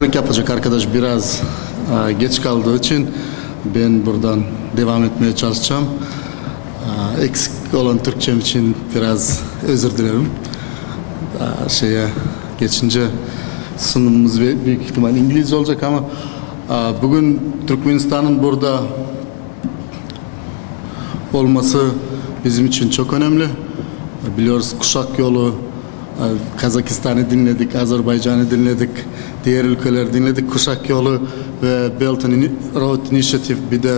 Yapacak arkadaş biraz geç kaldığı için ben buradan devam etmeye çalışacağım. Eksik olan Türkçem için biraz özür dilerim. Şeye geçince sunumumuz büyük ihtimal İngilizce olacak ama bugün Türkmenistan'ın burada olması bizim için çok önemli. Biliyoruz KUŞAK yolu, Kazakistan'ı dinledik, Azerbaycan'ı dinledik, diğer ülkeleri dinledik. KUŞAK yolu ve Belt and Road Initiative, bir de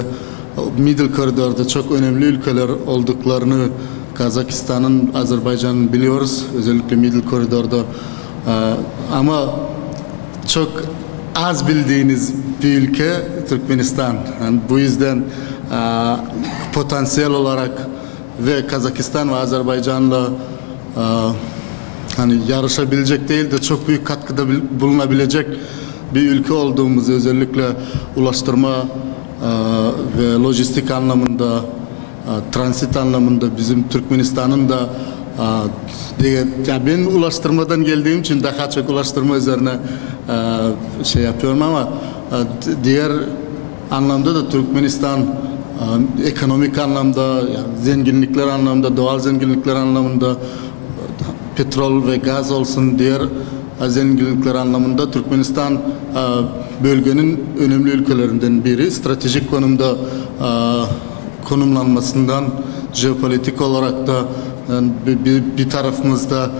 Middle Corridor'da çok önemli ülkeler olduklarını Kazakistan'ın, Azerbaycan'ın biliyoruz. Özellikle Middle Corridor'da ama çok az bildiğiniz bir ülke Türkmenistan. Yani bu yüzden potansiyel olarak ve Kazakistan ve Azerbaycan'la hani yarışabilecek değil de çok büyük katkıda bulunabilecek bir ülke olduğumuzu, özellikle ulaştırma ve lojistik anlamında, transit anlamında bizim Türkmenistan'ın da yani ben ulaştırmadan geldiğim için daha çok ulaştırma üzerine şey yapıyorum ama diğer anlamda da Türkmenistan ekonomik anlamda, yani zenginlikler anlamda, doğal zenginlikler anlamında, petrol ve gaz olsun, diğer zenginlikler anlamında Türkmenistan bölgenin önemli ülkelerinden biri. Stratejik konumda konumlanmasından, jeopolitik olarak da yani bir tarafımızda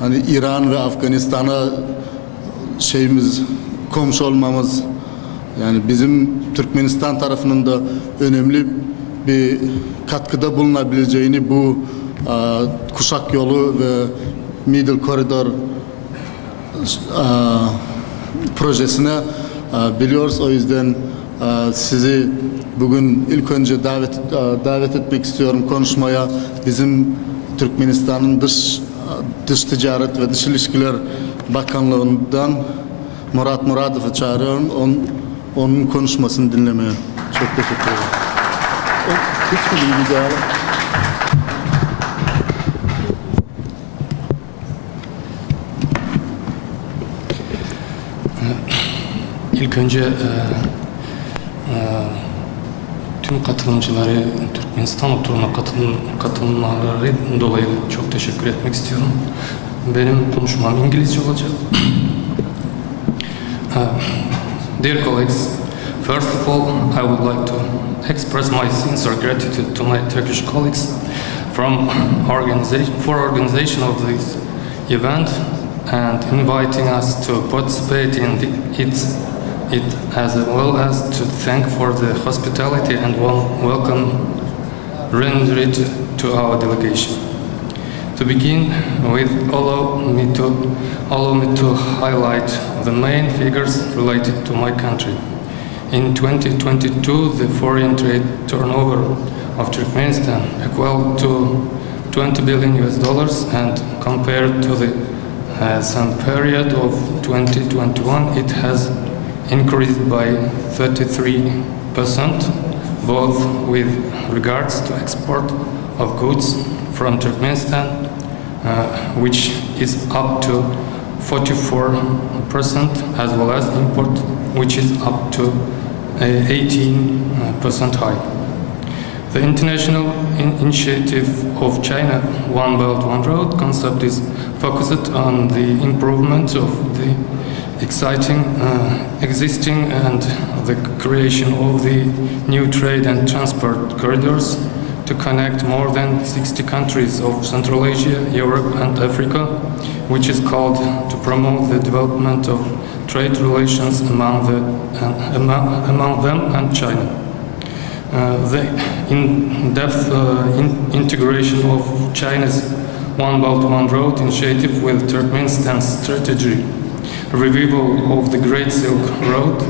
hani İran ve Afganistan'a komşu olmamız, yani bizim Türkmenistan tarafının da önemli bir katkıda bulunabileceğini bu KUŞAK yolu ve Middle Corridor projesine biliyoruz. O yüzden sizi bugün ilk önce davet etmek istiyorum konuşmaya. Bizim Türkmenistan'ın dış ticaret ve dış ilişkiler Bakanlığı'ndan Murat Muradov'u çağırıyorum. Onun konuşmasını dinlemeye. Çok teşekkür ederim. İlk önce tüm katılımcıları Türkmenistan oturumuna katılmaları dolayı çok teşekkür etmek istiyorum. Benim konuşmam İngilizce olacak. Dear colleagues, first of all, I would like to express my sincere gratitude to my Turkish colleagues for organization of this event and inviting us to participate in it, as well as to thank for the hospitality and warm welcome rendered to our delegation. To begin with, allow me to highlight the main figures related to my country. In 2022, the foreign trade turnover of Turkmenistan equal to $20 billion, and compared to the same period of 2021, it has increased by 33%, both with regards to export of goods from Turkmenistan, which is up to 44%, as well as import, which is up to 18% high. The international initiative of China One Belt One Road concept is focused on the improvement of the existing and the creation of the new trade and transport corridors to connect more than 60 countries of Central Asia, Europe and Africa, which is called to promote the development of trade relations among them and China. The in-depth integration of China's One Belt One Road initiative with Turkmenistan's strategy revival of the Great Silk Road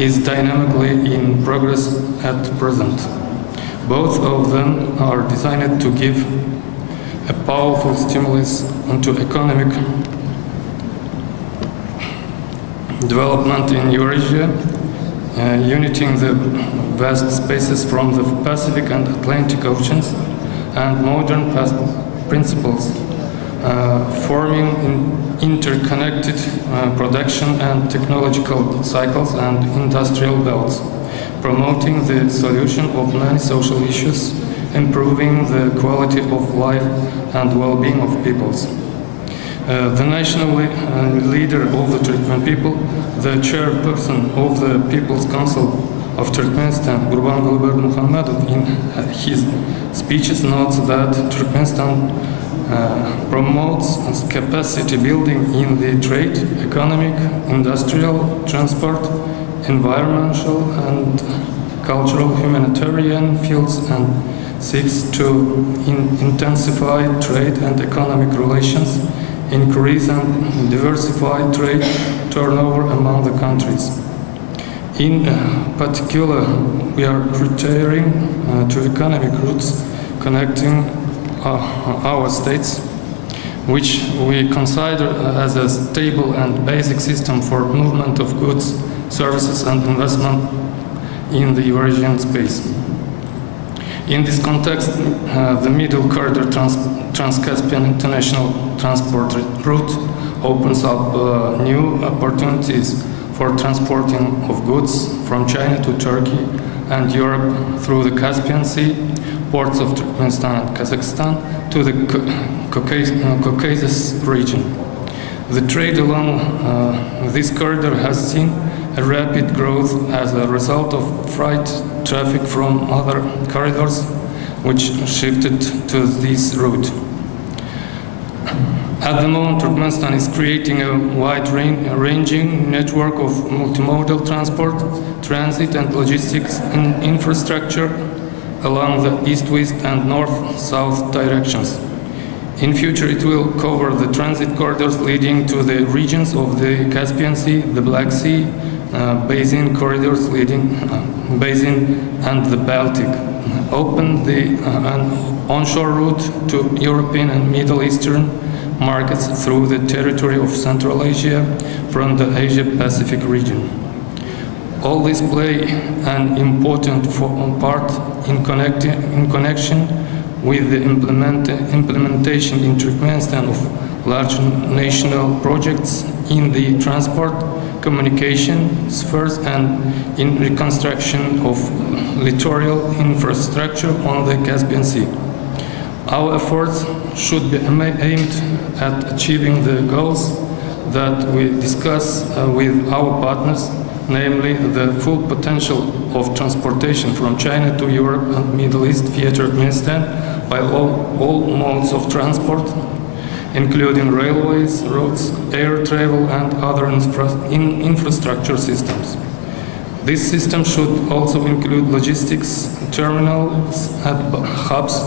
is dynamically in progress at present. Both of them are designed to give a powerful stimulus into economic development in Eurasia, uniting the vast spaces from the Pacific and Atlantic Oceans and modern principles, forming interconnected production and technological cycles and industrial belts, promoting the solution of many social issues, improving the quality of life and well-being of peoples. The national leader of the Turkmen people, the chairperson of the People's Council of Turkmenistan, Gurbanguly Muhammetnur, in his speeches notes that Turkmenistan promotes capacity building in the trade, economic, industrial, transport, environmental and cultural humanitarian fields and seeks to intensify trade and economic relations, increase and diversify trade turnover among the countries. In particular, we are returning to economic routes connecting our states, which we consider as a stable and basic system for movement of goods, services and investment in the Eurasian space. In this context, the Middle Corridor Trans-Caspian International Transport Route opens up new opportunities for transporting of goods from China to Turkey and Europe through the Caspian Sea, ports of Turkmenistan and Kazakhstan, to the Caucasus region. The trade along this corridor has seen a rapid growth as a result of freight traffic from other corridors which shifted to this route. At the moment, Turkmenistan is creating a wide-ranging network of multimodal transport, transit and logistics infrastructure along the east-west and north-south directions. In future, it will cover the transit corridors leading to the regions of the Caspian Sea, the Black Sea, basin corridors leading basin and the Baltic. Open the an onshore route to European and Middle Eastern markets through the territory of Central Asia from the Asia-Pacific region. All this play an important part in connection with the implementation in Turkmenistan of large national projects in the transport, communication spheres and in reconstruction of littoral infrastructure on the Caspian Sea. Our efforts should be aimed at achieving the goals that we discuss with our partners, namely the full potential of transportation from China to Europe and Middle East via Turkmenistan by all modes of transport, including railways, roads, air travel and other infrastructure systems. This system should also include logistics terminals at hubs,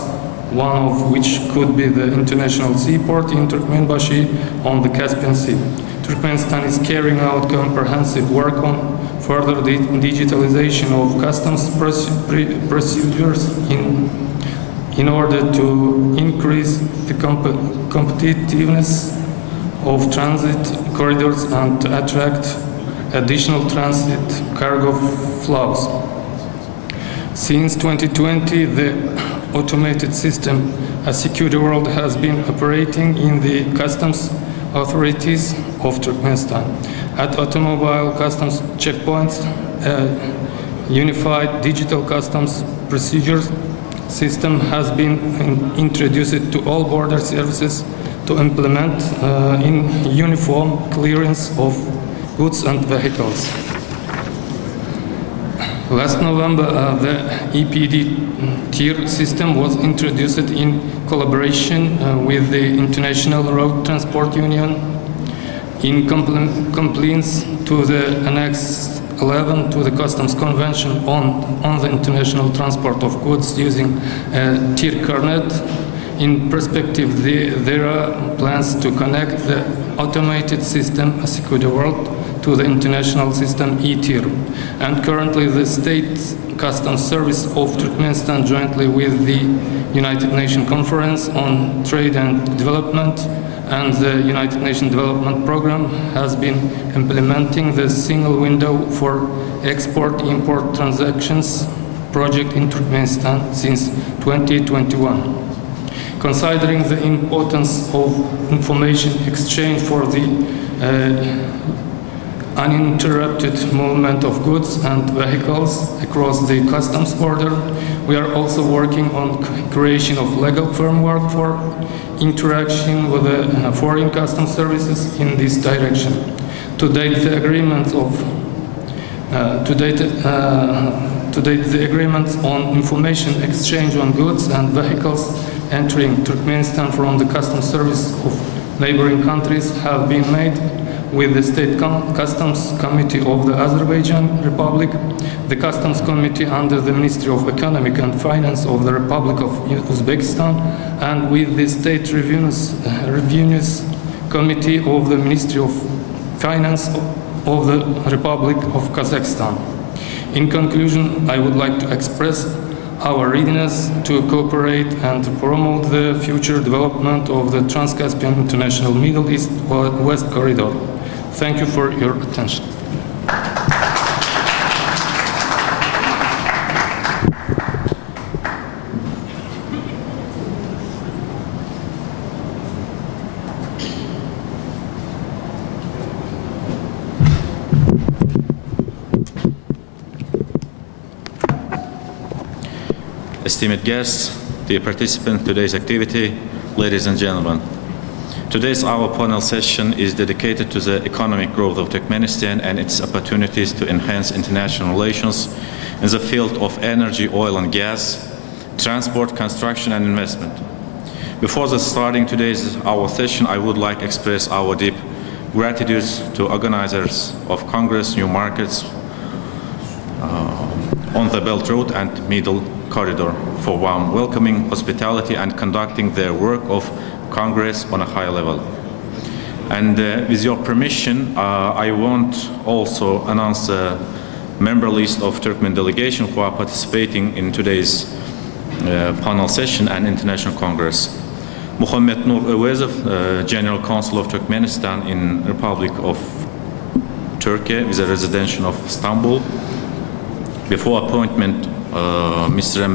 one of which could be the international seaport in Turkmenbashi on the Caspian Sea. Turkmenistan is carrying out comprehensive work on further digitalization of customs procedures in order to increase the competitiveness of transit corridors and to attract additional transit cargo flows. Since 2020, the automated system Secure World has been operating in the customs authorities of Turkmenistan. At automobile customs checkpoints, a unified digital customs procedures system has been introduced to all border services to implement in uniform clearance of goods and vehicles. Last November, the EPD tier system was introduced in collaboration with the International Road Transport Union in compliance to the Annex 11 to the Customs Convention on the international transport of goods using a tier carnet. In perspective, there are plans to connect the automated system Secure World to the international system E-tier. And currently the State Customs Service of Turkmenistan jointly with the United Nations Conference on Trade and Development and the United Nations Development Program has been implementing the single window for export-import transactions project in Turkmenistan since 2021. Considering the importance of information exchange for the uninterrupted movement of goods and vehicles across the customs border, we are also working on creation of legal framework for interaction with the foreign customs services in this direction. To date, the agreements on information exchange on goods and vehicles entering Turkmenistan from the customs service of neighboring countries have been made with the State Customs Committee of the Azerbaijan Republic, the Customs Committee under the Ministry of Economic and Finance of the Republic of Uzbekistan, and with the State Revenues Committee of the Ministry of Finance of the Republic of Kazakhstan. In conclusion, I would like to express our readiness to cooperate and to promote the future development of the Trans-Caspian International Middle East West Corridor. Thank you for your attention. Esteemed guests, dear participants in today's activity, ladies and gentlemen. Today's our panel session is dedicated to the economic growth of Turkmenistan and its opportunities to enhance international relations in the field of energy, oil and gas, transport, construction and investment. Before starting today's our session, I would like to express our deep gratitude to organizers of Congress New Markets on the Belt Road and Middle Corridor for warm welcoming, hospitality and conducting their work of Congress on a high level. And with your permission, I want also announce the member list of Turkmen delegation who are participating in today's panel session and International Congress. Muhammetnur Ovezov, General Consul of Turkmenistan in Republic of Turkey with a residence of Istanbul. Before appointment, Mr.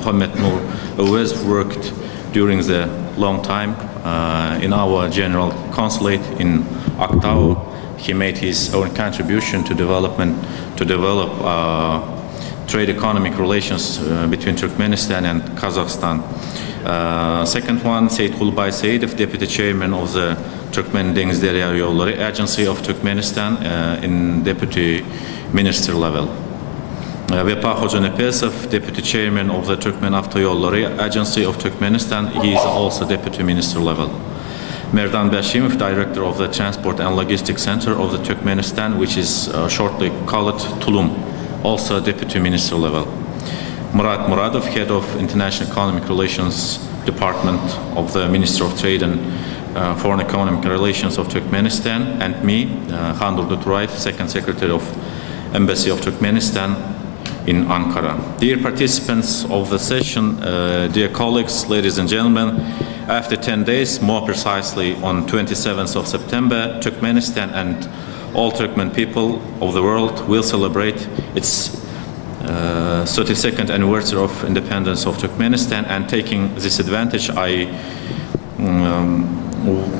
Muhammetnur Ovezov worked during the long time in our General Consulate in Aktau. He made his own contribution to develop trade economic relations between Turkmenistan and Kazakhstan. Second one, Seyitguly Deputy Chairman of the Türkmen Deniz Derya Yolları Agency of Turkmenistan in Deputy Minister level. Vepa Hocanepesov, Deputy Chairman of the Türkmen Avtoyolları Agency of Turkmenistan, he is also Deputy Minister level. Merdan Bashimov, Director of the Transport and Logistics Center of the Turkmenistan, which is shortly called Tulum, also Deputy Minister level. Murat Muradov, Head of International Economic Relations Department of the Minister of Trade and Foreign Economic Relations of Turkmenistan, and me, Handurdy TURAYEV, Second Secretary of Embassy of Turkmenistan in Ankara. Dear participants of the session, dear colleagues, ladies and gentlemen, after 10 days, more precisely on 27th of September, Turkmenistan and all Turkmen people of the world will celebrate its 32nd anniversary of independence of Turkmenistan, and taking this advantage, I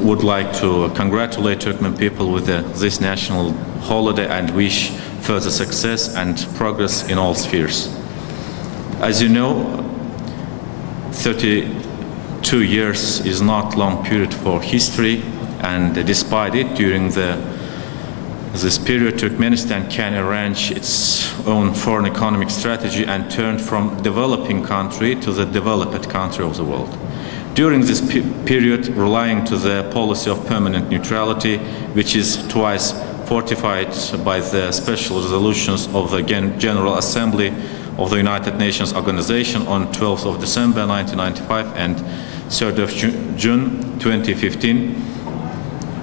would like to congratulate Turkmen people with this national holiday and wish further success and progress in all spheres. As you know, 32 years is not a long period for history, and despite it, during this period, Turkmenistan can arrange its own foreign economic strategy and turn from developing country to the developed country of the world. During this period, relying to the policy of permanent neutrality, which is twice fortified by the special resolutions of the General Assembly of the United Nations Organization on 12th of December 1995 and 3rd of June 2015,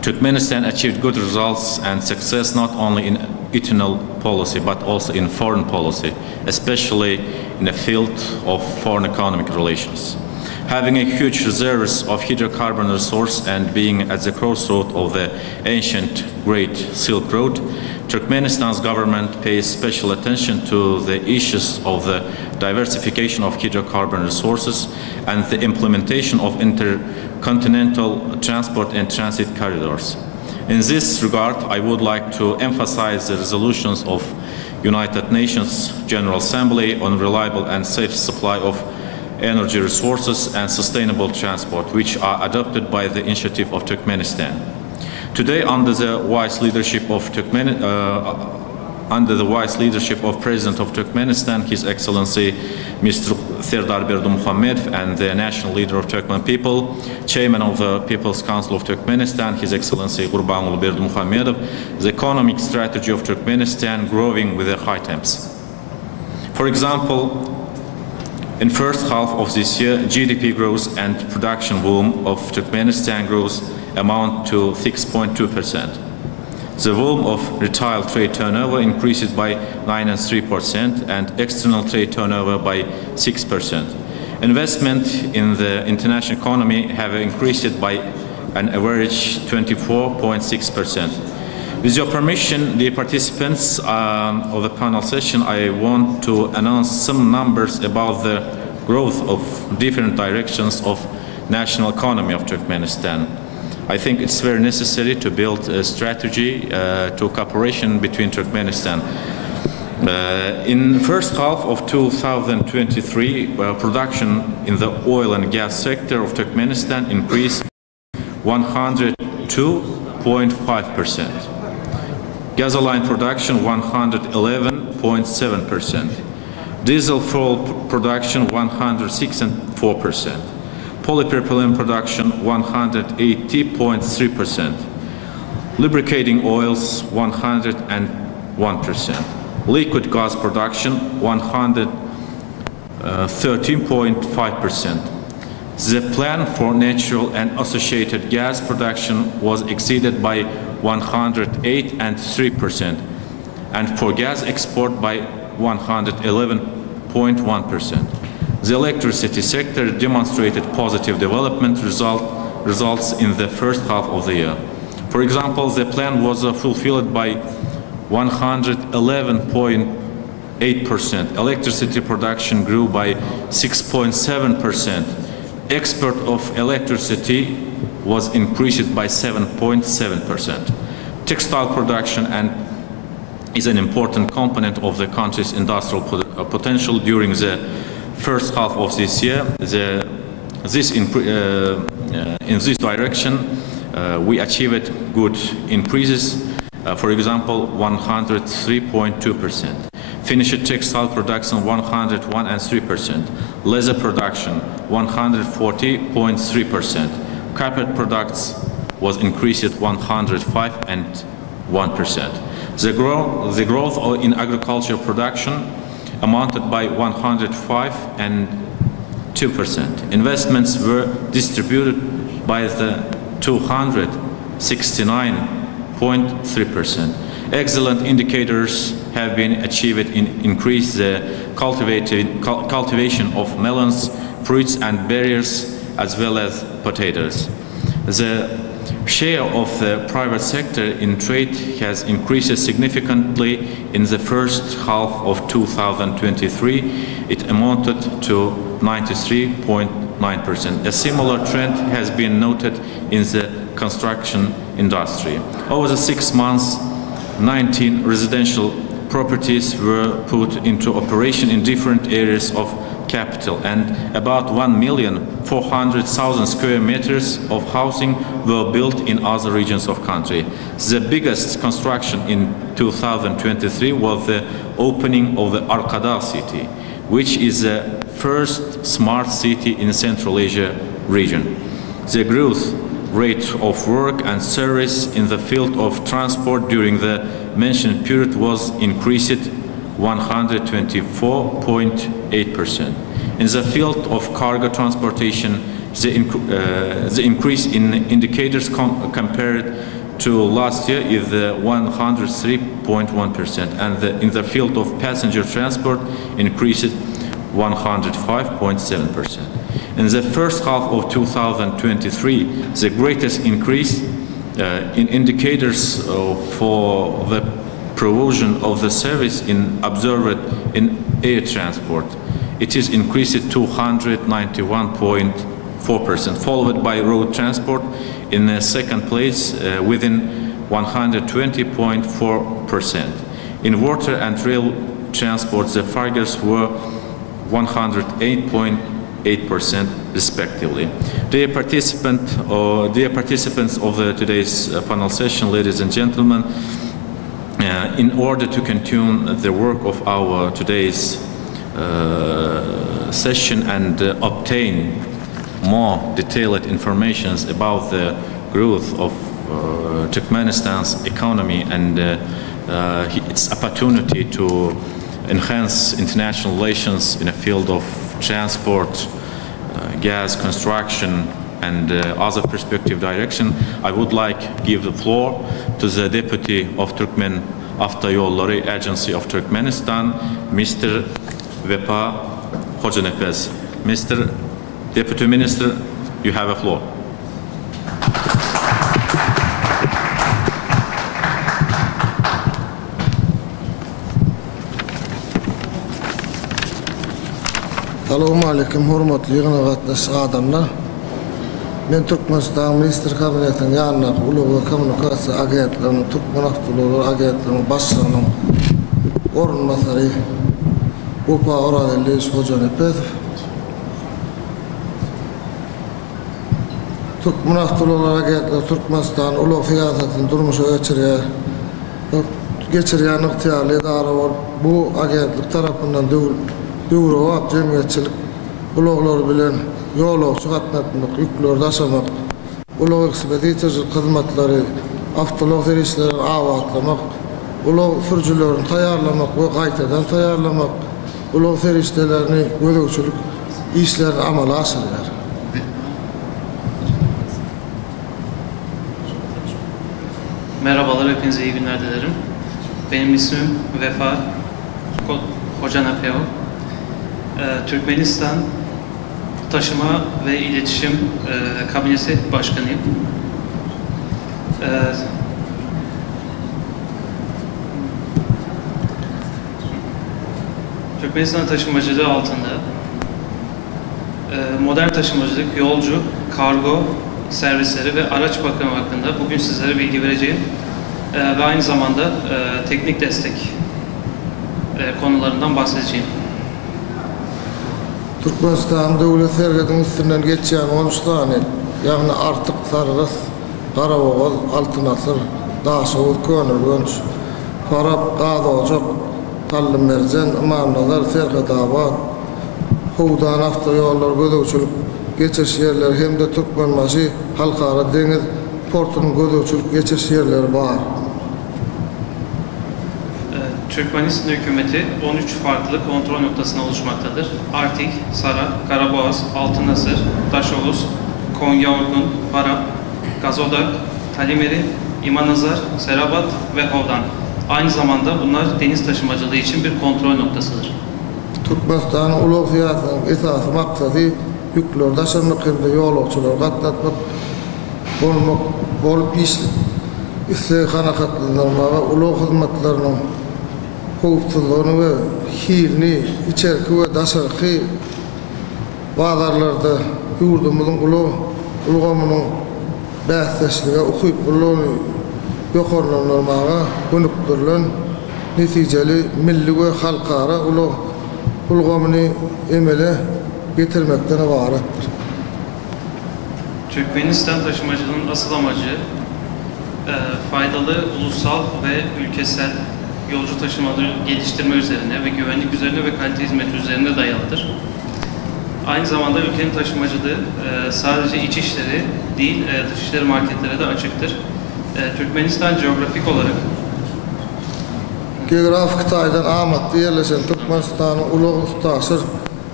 Turkmenistan achieved good results and success not only in internal policy but also in foreign policy, especially in the field of foreign economic relations. Having a huge reserves of hydrocarbon resource and being at the crossroad of the ancient Great Silk Road, Turkmenistan's government pays special attention to the issues of the diversification of hydrocarbon resources, and the implementation of intercontinental transport and transit corridors. In this regard, I would like to emphasize the resolutions of United Nations General Assembly on reliable and safe supply of energy resources and sustainable transport, which are adopted by the initiative of Turkmenistan. Today, under the wise leadership of President of Turkmenistan, His Excellency Mr. Serdar Berdimuhamedov, and the national leader of Turkmen people, Chairman of the People's Council of Turkmenistan, His Excellency Gurbanguly Berdimuhamedov, the economic strategy of Turkmenistan growing with the high temps. For example, in first half of this year, GDP growth and production boom of Turkmenistan growth amount to 6.2%. The volume of retail trade turnover increased by 9.3% and external trade turnover by 6%. Investment in the international economy have increased by an average 24.6%. With your permission, dear participants of the panel session, I want to announce some numbers about the growth of different directions of national economy of Turkmenistan. I think it's very necessary to build a strategy to cooperation between Turkmenistan. In first half of 2023, production in the oil and gas sector of Turkmenistan increased 102.5%. Gasoline production 111.7%. Diesel fuel production 106.4%. Polypropylene production 180.3%. Lubricating oils 101%. Liquid gas production 113.5%. The plan for natural and associated gas production was exceeded by 108.3%, and for gas export by 111.1%. The electricity sector demonstrated positive development results in the first half of the year. For example, the plan was fulfilled by 111.8%. Electricity production grew by 6.7%. Export of electricity was increased by 7.7%. Textile production is an important component of the country's industrial potential. During the first half of this year, in this direction, we achieved good increases. For example, 103.2%. Finished textile production 101.3%. Leather production 140.3%. Carpet products was increased 105.1%. The growth in agricultural production amounted by 105.2%. Investments were distributed by the 269.3%. Excellent indicators have been achieved in increase the cultivation of melons, fruits and berries, as well as potatoes. The share of the private sector in trade has increased significantly in the first half of 2023. It amounted to 93.9%. A similar trend has been noted in the construction industry. Over the 6 months, 19 residential properties were put into operation in different areas of capital, and about 1,400,000 square meters of housing were built in other regions of country. The biggest construction in 2023 was the opening of the Arkadağ city, which is the first smart city in Central Asia region. The growth rate of work and service in the field of transport during the mentioned period was increased 124.8%. In the field of cargo transportation, the increase in indicators compared to last year is 103.1%, and in the field of passenger transport increased 105.7%. In the first half of 2023, the greatest increase in indicators for the provision of the service observed in air transport. it is increased to 291.4%, followed by road transport in the second place within 120.4%. In water and rail transport, the figures were 108.8% respectively. Dear participants of today's panel session, ladies and gentlemen, in order to continue the work of our today's session and obtain more detailed information about the growth of Turkmenistan's economy and its opportunity to enhance international relations in the field of transport, gas, construction, and other perspective direction, I would like to give the floor to the Deputy of Türkmen Avtoyolları Agency of Turkmenistan, Mr. Vefa Hocanepez. Mr. Deputy Minister, you have a floor. Assalamu alaikum, hurmatly yığına qatnaşan adamlar. Men Türkmenistan Minister Kabinetinin yanına Ulu Kommunikasiya Agentliginin Türkmen Avtoyolları Agentliginin başkanının orunmasarı Upa Oradeliş Hocanepez. Türkmen Avtoyolları Agentliği Türkmenistan ulu siyasetin durmuşa geçiriyen ihtiyarlı idare var. Bu agentlik tarafından Döwrewap cemiyetçilik uluglar bilen yolokçu gatnatmak, yükler taşımak, ulug ekspeditörlük hizmetlari, avtolog servislerini awatlamak, ulug sürücülerini tayarlamak ve qaytadan tayarlamak, ulug servislerini gödökçülük işlerini amala aşırýar. Merhabalar, hepinize iyi günler dilerim. Benim ismim Vefa Hocanepez. Türkmenistan Taşıma ve İletişim Kabinesi Başkanıyım. Türkmenistan taşımacılığı altında modern taşımacılık, yolcu, kargo servisleri ve araç bakımı hakkında bugün sizlere bilgi vereceğim ve aynı zamanda teknik destek konularından bahsedeceğim. Türkmenistan devlet servetinin üstünden geçen 13 tane, yani artık Sarıras, Karabağ, Altınasır, Daşavuz, Könülgönç, Farab, Qazocak, Tallı Mercan, İmamnazar, Serkadabat, Howdan avtoyollar, gödökçülük geçiş yerleri hem de Türkmenbaşı halkara deniz portunun gödökçülük geçiş yerleri var. Türkmenistan hükümeti 13 farklı kontrol noktasına oluşmaktadır. Artik, Sara, Karaboğaz, Altınasır, Daşavuz, Konyaorgun, Farab, Gazodak, Talimeri, İmanazar, Serabat ve Hovdan. Aynı zamanda bunlar deniz taşımacılığı için bir kontrol noktasıdır. Türkmenistan'ın ulu siyasının esası maksadı yükler taşınmak hem de yolculukçular katlatmak, bolup istihkana katlanmağa, ulu hizmetlerinin hukukçuluğunu ve hilini, içerki ve daşarki pazarlarda yurdumuzun uluğumunun bäsleşliğe, okuyup bulduğunu yokorlanmağa gönüktürülen neticeli milli ve halkara uluğumunu emele getirmekten ibarettir. Türkmenistan taşımacılığının asıl amacı faydalı ulusal ve ülkesel yolcu taşımaları geliştirme üzerine ve güvenlik üzerine ve kalite hizmeti üzerine dayalıdır. Aynı zamanda ülkenin taşımacılığı sadece iç işleri değil, dış işleri marketlere de açıktır. Türkmenistan coğrafik olarak geografik taydan amatda yerleşen Türkmenistan'ın ulu ustasır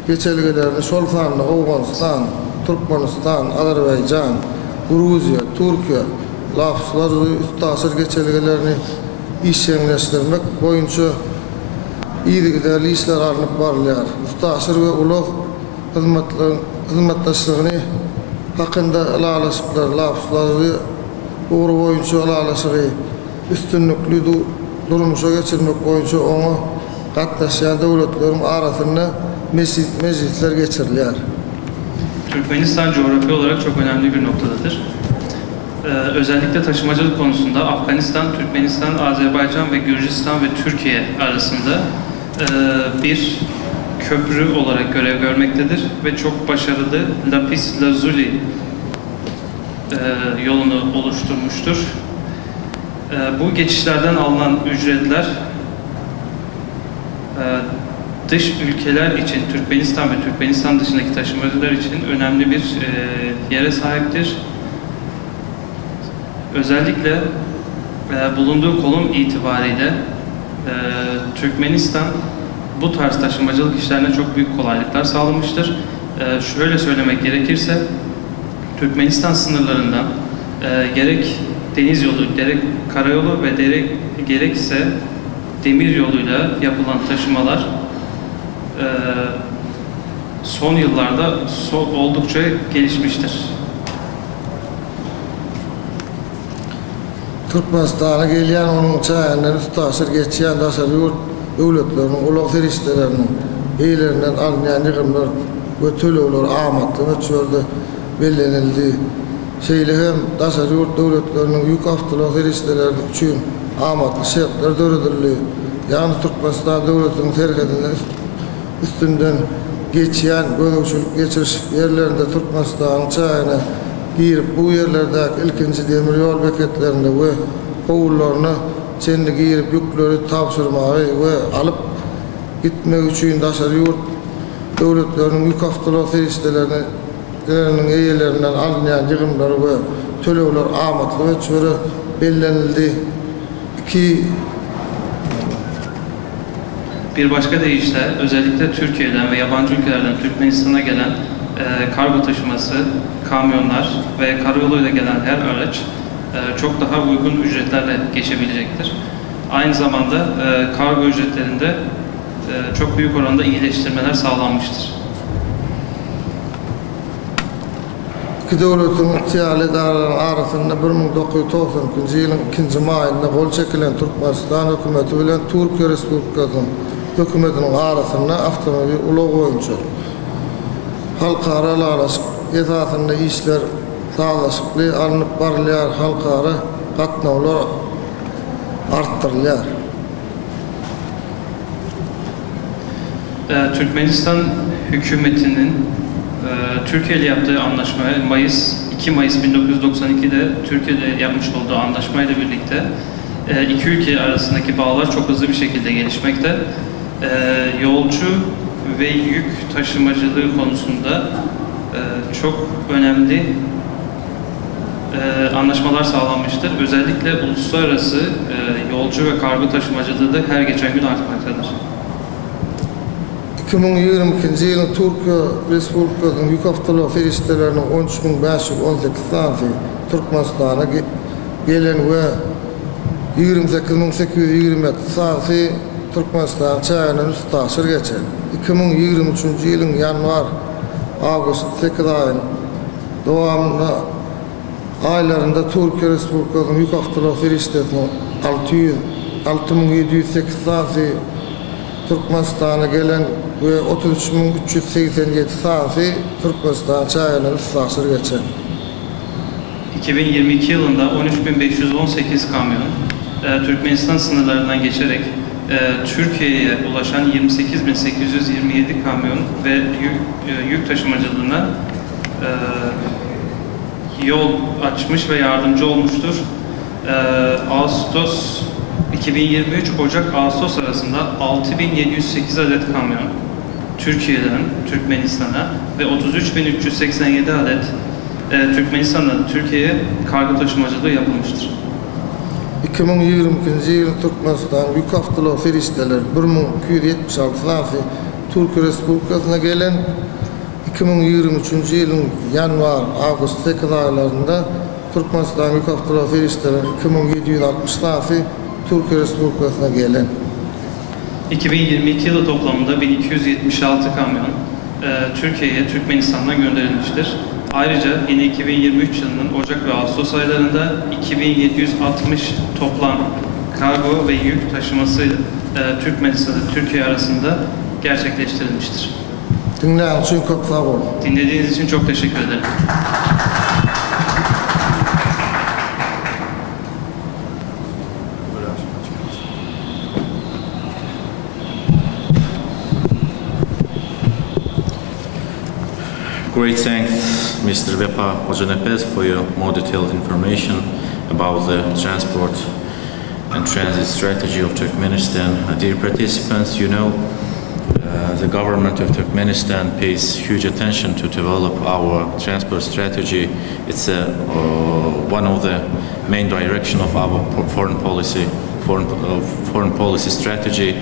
geçelgelerini Şolfanlı, Oğuzistan, Türkmenistan, Azerbaycan, Gruziya, Türkiye, lafızlar ustasır geçelgelerini işlemleştirmek boyunca iyiliklerli işler alınıp varlar. Ustasır ve ulu hizmetleştiğini hakkında alalaşıklar, lafızları uğru boyunca alalaşığı üstünlüklü durmuşa geçirmek boyunca onu katlaşan devletlerin arasında meclisler geçirilir. Türkmenistan coğrafi olarak çok önemli bir noktadadır. Özellikle taşımacılık konusunda Afganistan, Türkmenistan, Azerbaycan ve Gürcistan ve Türkiye arasında bir köprü olarak görev görmektedir ve çok başarılı Lapis Lazuli yolunu oluşturmuştur. Bu geçişlerden alınan ücretler dış ülkeler için, Türkmenistan ve Türkmenistan dışındaki taşımacılar için önemli bir yere sahiptir. Özellikle bulunduğu konum itibariyle Türkmenistan bu tarz taşımacılık işlerine çok büyük kolaylıklar sağlamıştır. Şöyle söylemek gerekirse, Türkmenistan sınırlarından gerek deniz yolu, gerek karayolu ve gerekse demir yoluyla yapılan taşımalar son yıllarda oldukça gelişmiştir. Türkmenistan'a gelen onun çayından üstasır geçen dasar yurt devletlerinin, ulaq feriştelerinin eylerinden alınan yığımlar ve töleler amatlı çölde bellenildi. Şeyle hem dasar yurt devletlerinin yük haftalı ferişteleri için amatlı şartlar dördürülü. Yani Türkmenistan devletinin terhedinden üstünden geçen gönülçülük geçiriş yerlerinde Türkmenistan'ın çayına girip bu yerlerdeki ilkinci demir yol beketlerinde ve oğullarını içinde girip yükleri tavsırmayı ve alıp gitmek için dasar yurt devletlerinin yük haftalı feriştelerinin eylerinden alınan yığımları ve töleler amatlı ve çöre bellenildi. Bir başka deyişle özellikle Türkiye'den ve yabancı ülkelerden Türkmenistan'a gelen kargo taşıması, kamyonlar ve karayoluyla gelen her araç çok daha uygun ücretlerle geçebilecektir. Aynı zamanda kargo ücretlerinde çok büyük oranda iyileştirmeler sağlanmıştır. İki devletin tiyali idarelerinin arasında 1992 yılın 2. mayında kol çekilen Türkmenistan hükümeti bilen Türkiye Respublikası'nın hükümetinin arasında avtomobil ulu boyunca halkara alaşık esasında işler sağlaşıklı alınıp barılar, halkara katnavlar arttırılar. Türkmenistan hükümetinin Türkiye ile yaptığı anlaşma 2 Mayıs 1992'de Türkiye ile yapmış olduğu anlaşmayla birlikte iki ülke arasındaki bağlar çok hızlı bir şekilde gelişmekte. Yolcu ve yük taşımacılığı konusunda çok önemli anlaşmalar sağlanmıştır. Özellikle uluslararası yolcu ve kargo taşımacılığı da her geçen gün artmaktadır. 2022 yılın Türkiye Respublikası'nın yük haftalı feriştelerinin 13.518 tanesi Türkmenistan'a gelen ve 28.827 tanesi Türkmenistan çayının üstasır geçen. 2023 yılın yanvar, ağustos 8 ayın devamında aylarında Türkiye Respublikası'nın yük haftalı feriştesinin 6.708 tanesi Türkmenistan'a gelen ve 33.387 tanesi Türkmenistan çayının üstasır geçen. 2022 yılında 13.518 kamyon Türkmenistan sınırlarından geçerek Türkiye'ye ulaşan 28.827 kamyon ve yük taşımacılığına yol açmış ve yardımcı olmuştur. Ağustos 2023 Ocak-Ağustos arasında 6.708 adet kamyon Türkiye'den Türkmenistan'a ve 33.387 adet Türkmenistan'dan Türkiye'ye kargo taşımacılığı yapılmıştır. 2022 yıl Türkmenistan yük haftalı ferişteler 1.276 tanesi Türkiye Respublikası'na gelen 2023 yılın yanvar, ağustos 8 aylarında Türkmenistan yük haftalı ferişteler 2.760 tanesi Türkiye Respublikası'na gelen. 2022 yılı toplamında 1276 kamyon Türkiye'ye Türkmenistan'dan gönderilmiştir. Ayrıca yine 2023 yılının Ocak ve Ağustos aylarında 2760 toplam kargo ve yük taşıması Türkmenistan ve Türkiye arasında gerçekleştirilmiştir. Dinleyen için çok sağ olun. Dinlediğiniz için çok teşekkür ederim. Great thanks, Mr. Vepa Hocanepes, for your more detailed information about the transport and transit strategy of Turkmenistan. Dear participants, you know the government of Turkmenistan pays huge attention to develop our transport strategy. It's one of the main direction of our foreign policy strategy.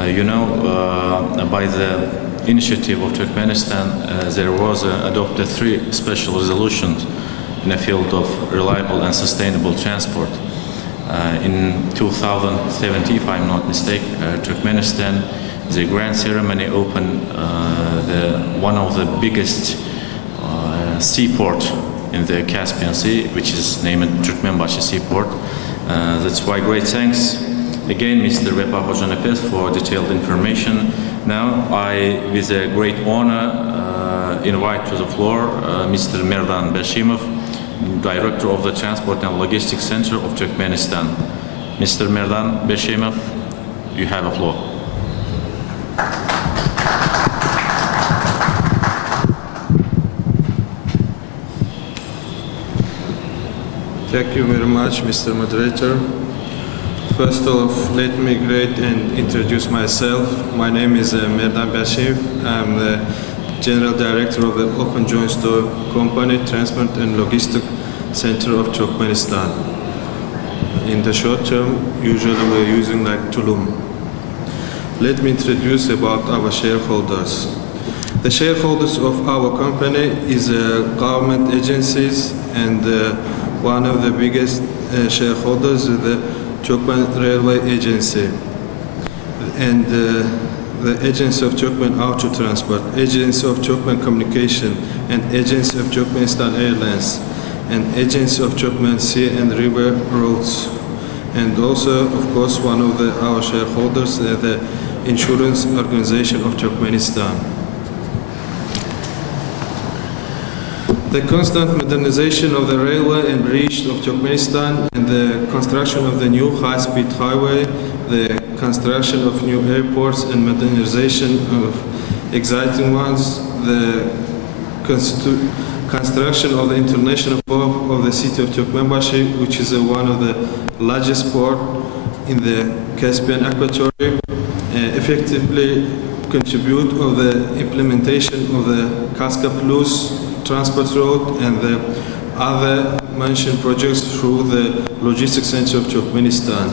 You know, by the initiative of Turkmenistan, there was adopted 3 special resolutions in the field of reliable and sustainable transport. In 2017, if I'm not mistaken, Turkmenistan, the grand ceremony opened one of the biggest seaport in the Caspian Sea, which is named Turkmenbaşı Seaport. That's why great thanks again, Mr. Vepa Hocanepes, for detailed information. Now, I, with a great honor, invite to the floor Mr. Merdan Beshimov, Director of the Transport and Logistics Center of Turkmenistan. Mr. Merdan Beshimov, you have a floor. Thank you very much, Mr. Moderator. First off, let me greet and introduce myself. My name is Merdan Beshimov. I'm the General Director of the Open Joint Store Company Transport and Logistics Center of Turkmenistan. In the short term, usually we're using like Tulum. Let me introduce about our shareholders. The shareholders of our company is government agencies, and one of the biggest shareholders is the Turkmen Railway Agency, and the Agency of Turkmen Auto Transport, Agency of Turkmen Communication, and Agency of Turkmenistan Airlines, and Agency of Turkmen Sea and River Roads. And also, of course, one of our shareholders, the Insurance Organization of Turkmenistan. The constant modernization of the railway and bridge of Turkmenistan, and the construction of the new high-speed highway, the construction of new airports and modernization of existing ones, the construction of the international port of the city of Turkmenbaşı, which is one of the largest port in the Caspian Equatorial, effectively contribute of the implementation of the Kaska Plus transport road and the other mentioned projects through the Logistics Center of Turkmenistan.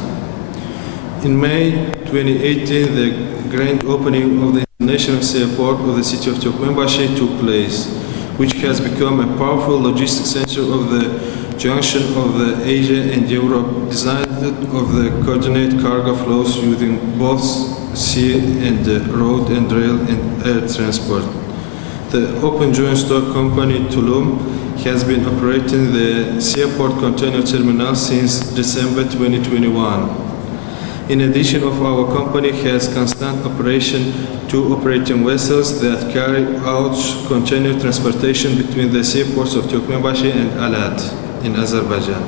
In May 2018, the grand opening of the International Seaport of the city of Turkmenbaşı took place, which has become a powerful logistics center of the junction of the Asia and Europe, designed of the coordinate cargo flows using both sea and road and rail and air transport. The Open Joint Store Company Tulum has been operating the Seaport Container Terminal since December 2021. In addition, our company has constant operation 2 operating vessels that carry out container transportation between the seaports of Turkmenbaşı and Alat in Azerbaijan.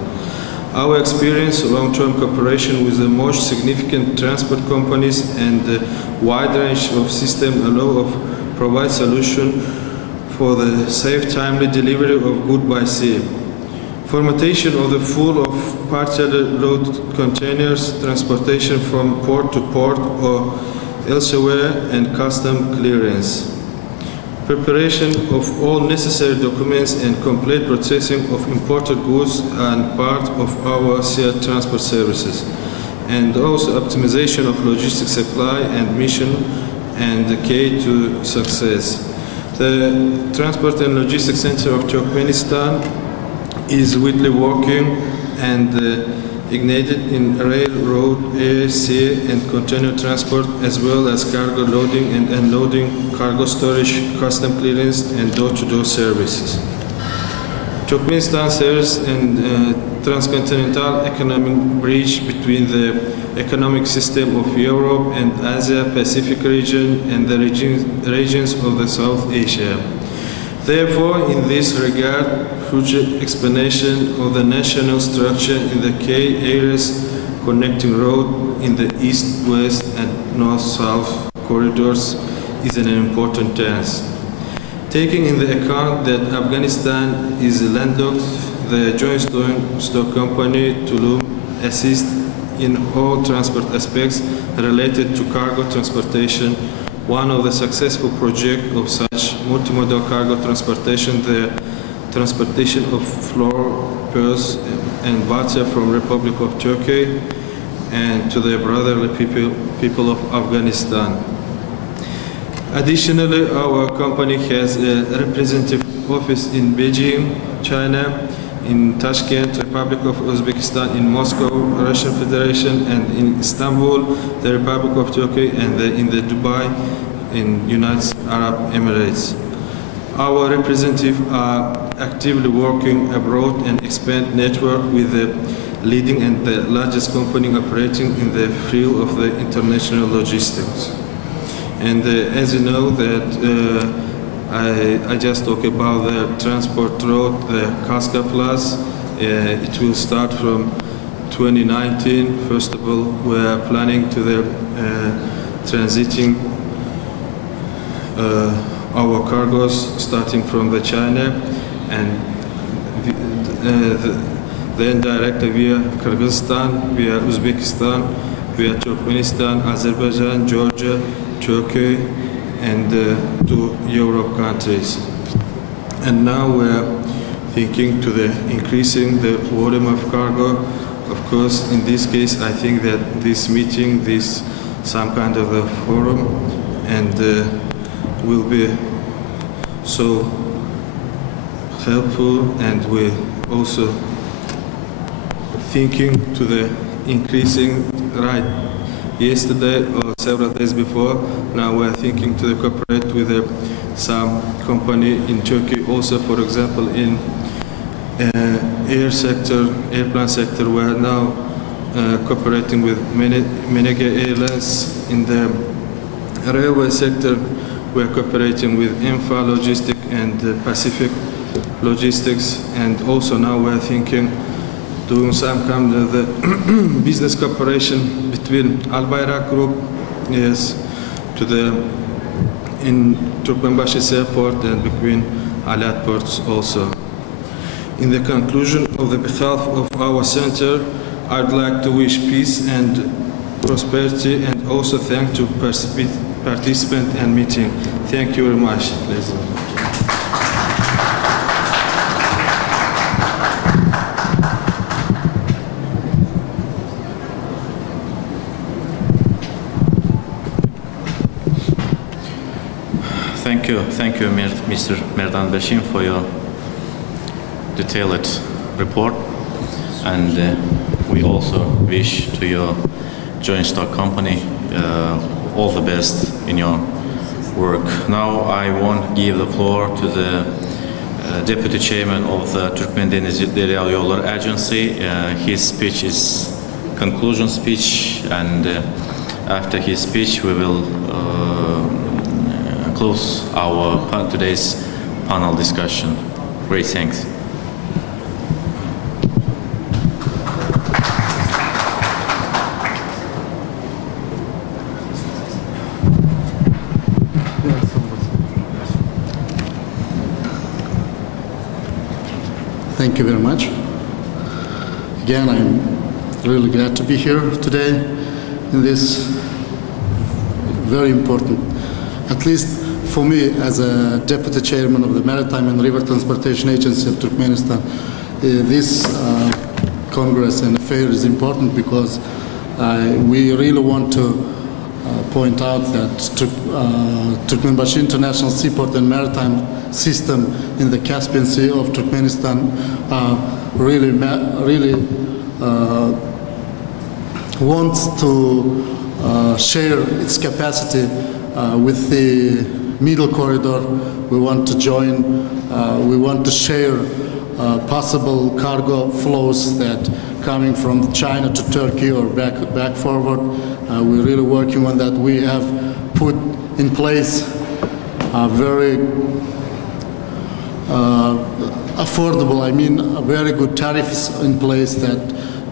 Our experience, long-term cooperation with the most significant transport companies and the wide range of systems allow of provide solution for the safe, timely delivery of goods by sea. Formattation of the full of partially loaded containers, transportation from port to port or elsewhere, and custom clearance. Preparation of all necessary documents and complete processing of imported goods are part of our sea transport services, and also optimization of logistics supply and mission and the key to success. The Transport and Logistics Center of Turkmenistan is weekly working and ignited in rail, road, air, sea, and container transport, as well as cargo loading and unloading, cargo storage, custom clearance, and door-to-door services. Turkmenistan serves and transcontinental economic bridge between the economic system of Europe and Asia-Pacific region and the regions of the South Asia. Therefore, in this regard, future explanation of the national structure in the key areas connecting road in the east-west and north-south corridors is an important task. Taking into account that Afghanistan is landlocked, the joint stock company Tulum assists in all transport aspects related to cargo transportation. One of the successful projects of such multimodal cargo transportation, the transportation of flour, pearls, and butter from Republic of Turkey and to the brotherly people of Afghanistan. Additionally, our company has a representative office in Beijing, China, in Tashkent, Republic of Uzbekistan, in Moscow, Russian Federation, and in Istanbul, the Republic of Turkey, and in the Dubai, in United Arab Emirates. Our representatives are actively working abroad and expand network with the leading and the largest company operating in the field of the international logistics. And as you know that I just talked about the transport road, the Kaska Plus. It will start from 2019. First of all, we are planning to the transiting our cargoes starting from the China and then directly via Kyrgyzstan, via Uzbekistan, via Turkmenistan, Azerbaijan, Georgia, Turkey, and to Europe countries. And now we are thinking to the increasing the volume of cargo. Of course, in this case, I think that this meeting, this some kind of a forum, and will be so helpful, and we also thinking to the increasing right yesterday or several days before. Now we're thinking to cooperate with some company in Turkey also, for example, in air sector, airplane sector. We're now cooperating with Menege Airlines. In the railway sector, we're cooperating with Infa Logistics and Pacific Logistics, and also now we're thinking doing some kind of the business cooperation between Al Bayrak Group, yes, to the in Turkmenbashi Airport and between Alat ports also. In the conclusion of the behalf of our center, I'd like to wish peace and prosperity, and also thank to participant and meeting. Thank you very much. Please. Thank you, Mr. Merdan Bashim, for your detailed report, and we also wish to your joint stock company all the best in your work. Now I want to give the floor to the Deputy Chairman of the Türkmen Deniz Yolları Agency. His speech is conclusion speech, and after his speech we will close our today's panel discussion. Great, thanks. Thank you very much. Again, I'm really glad to be here today in this very important, at least for me as a Deputy Chairman of the Maritime and River Transportation Agency of Turkmenistan, this Congress and affair is important because we really want to point out that Turkmenbashi International Seaport and Maritime System in the Caspian Sea of Turkmenistan really wants to share its capacity with the middle corridor. We want to join, we want to share possible cargo flows that coming from China to Turkey or back forward. We're really working on that. We have put in place very affordable, I mean, very good tariffs in place that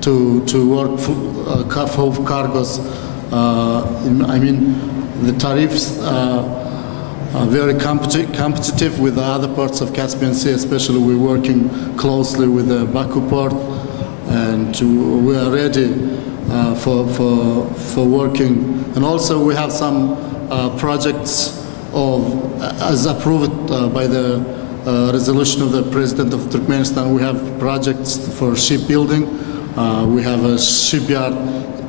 to work for cargos. I mean, the tariffs are very competitive with the other parts of Caspian Sea. Especially, we're working closely with the Baku port, and we are ready for working. And also, we have some projects as approved by the resolution of the President of Turkmenistan. We have projects for shipbuilding. We have a shipyard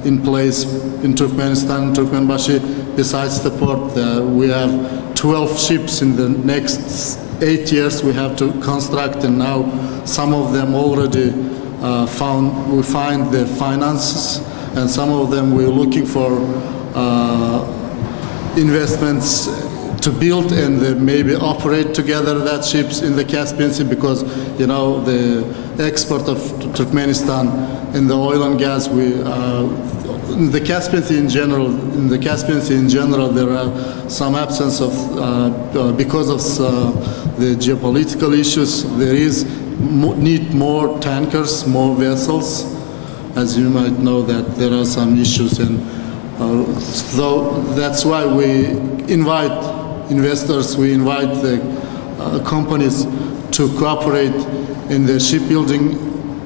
in place in Turkmenistan, Turkmenbashi. Besides the port, we have 12 ships in the next 8 years we have to construct, and now some of them already we find the finances, and some of them we're looking for investments to build and maybe operate together that ships in the Caspian Sea, because you know the export of Turkmenistan in the oil and gas, in the Caspian Sea in general, there are some absence of because of the geopolitical issues. There is need more tankers, more vessels. As you might know, that there are some issues, and so that's why we invite investors, we invite the companies to cooperate in the shipbuilding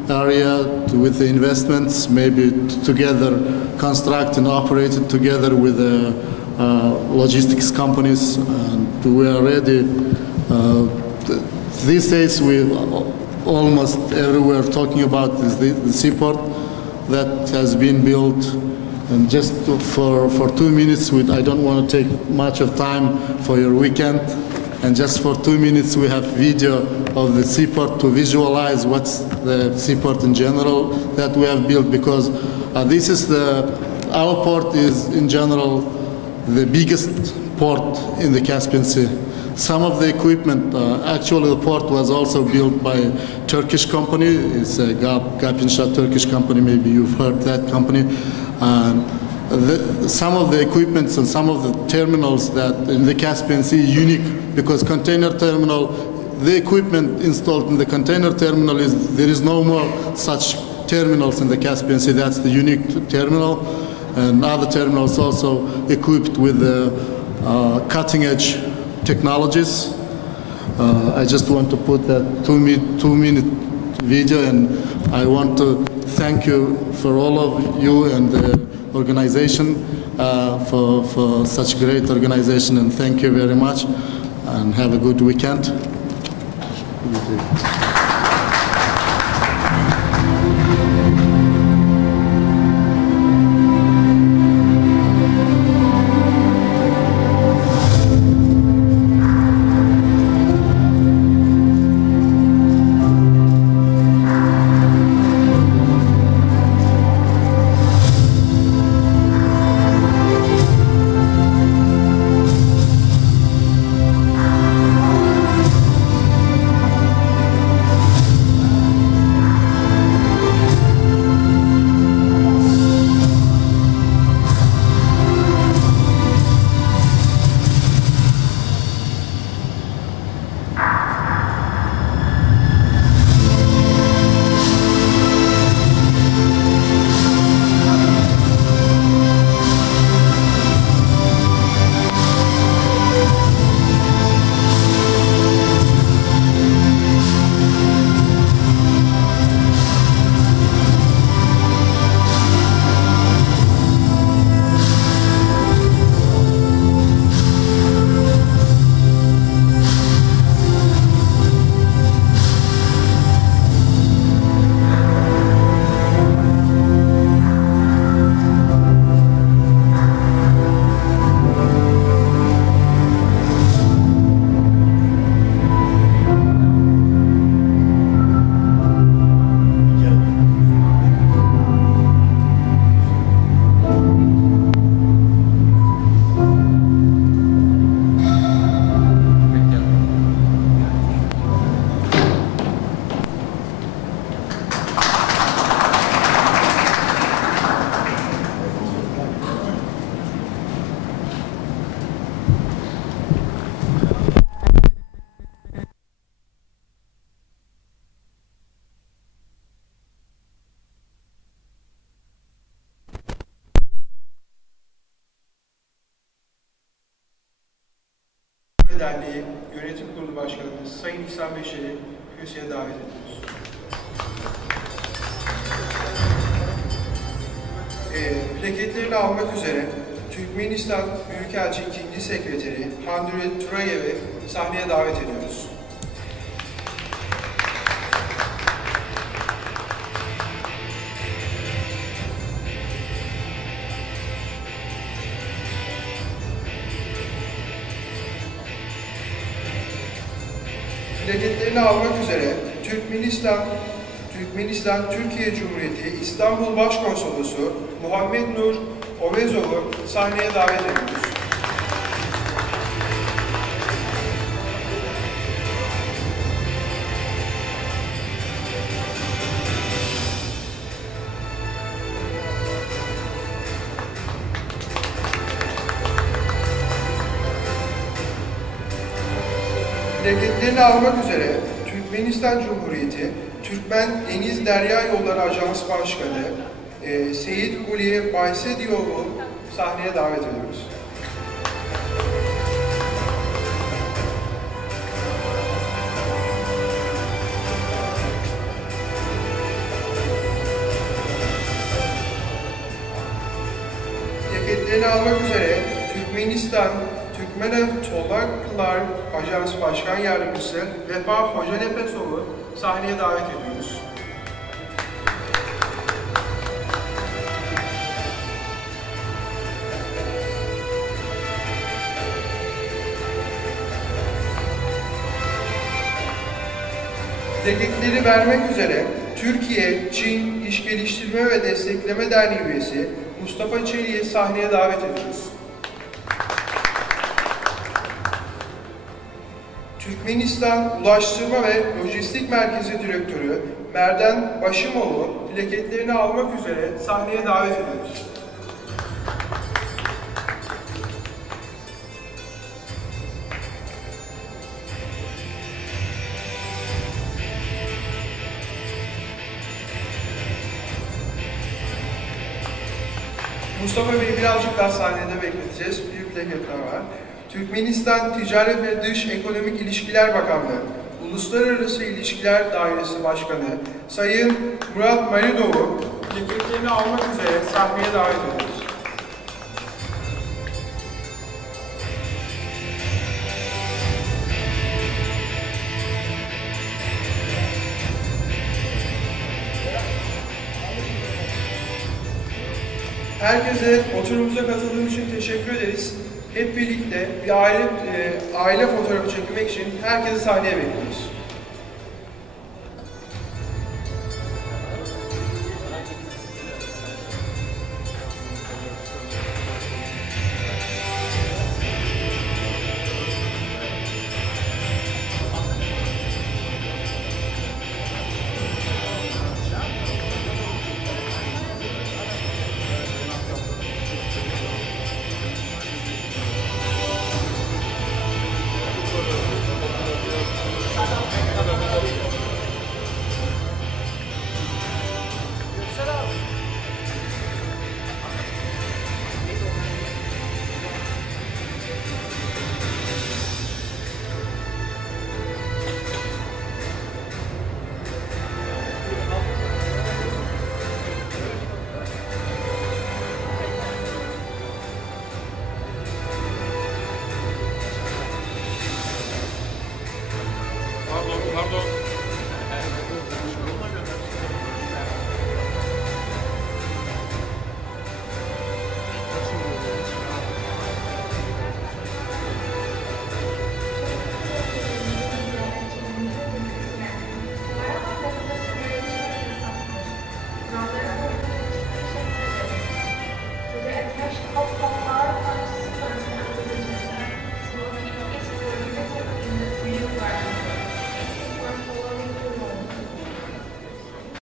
area with the investments, maybe together construct and operate it together with the logistics companies. And we are ready. These days we almost everywhere talking about is the seaport that has been built. And just for 2 minutes, I don't want to take much of time for your weekend. And just for 2 minutes, we have video of the seaport to visualize what's the seaport in general that we have built, because this is our port is in general the biggest port in the Caspian Sea. Some of the equipment, actually the port was also built by a Turkish company. It's a Gapinsha Turkish company, maybe you've heard that company. Some of the equipments and some of the terminals that in the Caspian Sea unique, because container terminal, the equipment installed in the container terminal there is no more such terminals in the Caspian Sea. That's the unique terminal, and other terminals also equipped with the cutting edge technologies. I just want to put that 2-minute video, and I want to thank you for all of you and the organization for such great organization, and thank you very much, and have a good weekend. Derneği Yönetim Kurulu Başkanımız Sayın İhsan Beşer'i kürsüye davet ediyoruz. Plaketlerini almak üzere Türkmenistan Büyükelçi 2. Sekreteri Handurdy TURAYEV'i sahneye davet ediyoruz. Plaketlerini almak üzere Türkmenistan Türkiye Cumhuriyeti İstanbul Başkonsolosu Muhammetnur Ovezov'u sahneye davet ediyoruz. Plaketlerini almak üzere Türkmenistan Cumhuriyeti Türkmen Deniz Derya Yolları Ajans Başkanı Seyitguly Baysediyov'u sahneye davet ediyoruz. Plaketlerini almak üzere Türkmenistolaklar Ajans Başkan Yardımcısı Vefa Hocalepesov'u sahneye davet ediyoruz. Plaketleri vermek üzere Türkiye-Çin İş Geliştirme ve Destekleme Derneği üyesi Mustafa Çelik'i sahneye davet ediyoruz. Türkmenistan Ulaştırma ve Lojistik Merkezi Direktörü Merdan Başımoğlu plaketlerini almak üzere sahneye davet ediyoruz. Mustafa Bey'i birazcık daha sahnede bekleteceğiz. Büyük plaketler var. Türkmenistan Ticaret ve Dış Ekonomik İlişkiler Bakanlığı, Uluslararası İlişkiler Dairesi Başkanı Sayın Murat Maridov'u plaketlerini almak üzere sahneye davet ediyoruz. Herkese oturumuza katıldığınız için teşekkür ederiz. Hep birlikte bir aile fotoğrafı çekmek için herkesi sahneye bekliyoruz. Of